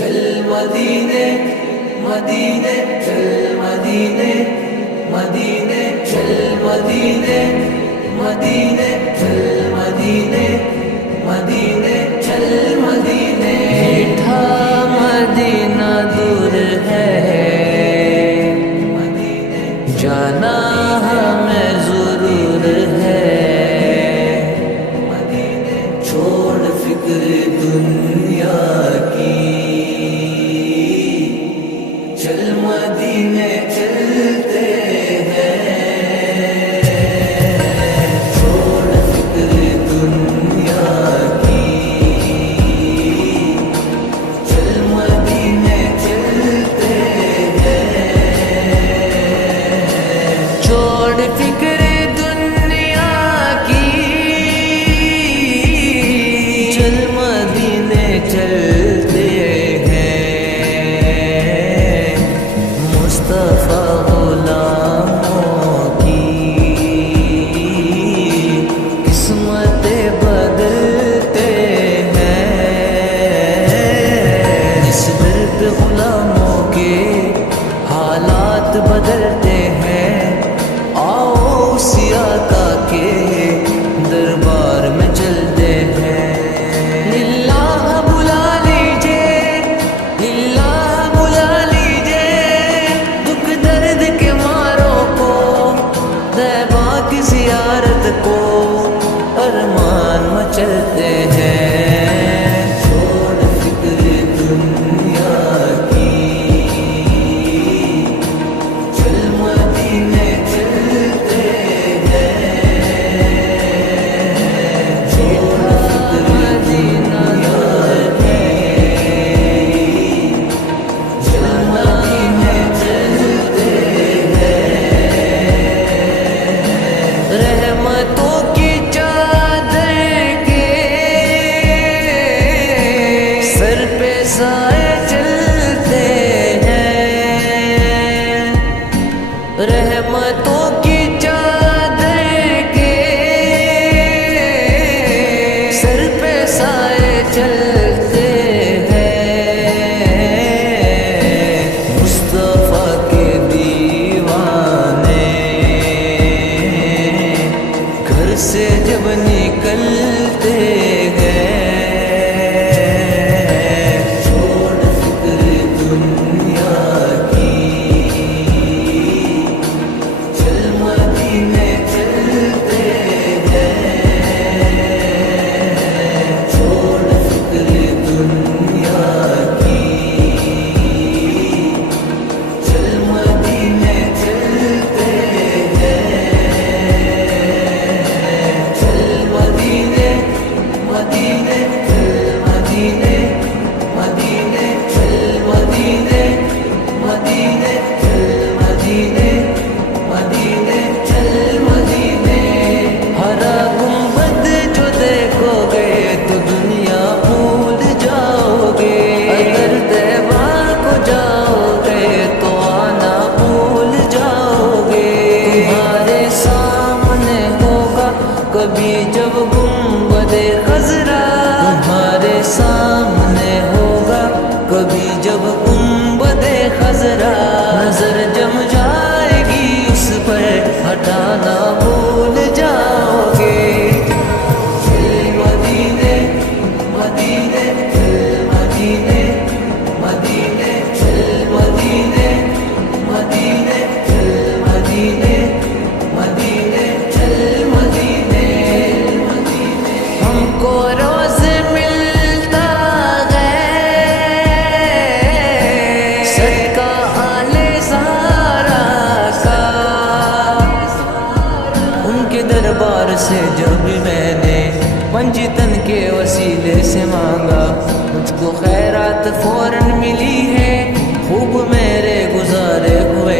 چل مدینے مدینے چل مدینے مدینے چل مدینے مدینے چل مدینے مدینے چل مدینے میٹھا مدینہ دور ہے جانا ہمیں ضرور ہے چھوڑ فکر دنیا کی چل مدینے چلتے ہیں چھوڑ فکر دنیا کی چل مدینے چلتے ہیں چھوڑ فکر دنیا کی چل مدینے چلتے مصطفیٰ غلاموں کی قسمت بدلتے ہیں اس در پہ غلاموں کے حالات بدلتے ہیں آؤ اسی آقا کے دربار میں چلتے ہیں للہ بلا لیجیے للہ بلا لیجیے دکھ درد کے ماروں کو طیبہ کی زیارت کو ارمان مچلتے ہیں چھوڑ فکر دنیا کی چل مدینے چلتے ہیں چھوڑ فکر دنیا کی چل مدینے چلتے رحمتوں کی چادر کے سر پہ سائے چلتے ہیں رحمتوں کی چادر کے سر پہ سائے چلتے ہیں مصطفیٰ کے دیوانے گھر سے جب نکلتے ہیں چھوڑ فکر دنیا کی چل مدینے چلتے ہیں چھوڑ فکر دنیا کی چل مدینے چلتے چل مدینے مدینے چل مدینے مدینے چل مدینے مدینے چل مدینے مدینے چل مدینے ہرا گنبد جو دیکھو گے تو دنیا بھول جاؤ گے اگر طیبہ کو جاؤ گے تو آنا بھول جاؤ گے تمہارے سامنے ہوگا کبھی جب گنبد خضرا تمہارے سامنے ہوگا کبھی جب گنبد خضرا نظر جم جائے گی اس پر ہٹانا بھول جاؤ گے چل مدینے مدینے چل مدینے مدینے چل مدینے مدینے چل مدینے مدینے چل مدینے ہم کو روز ملتا ہے صدقہ آل زہرا کا ان کے دربار سے جو بھی میں نے پنجتن کے وسیلے سے مانگا مجھ کو خیرات فوراً ملی ہے خوب میرے گزارے ہوئے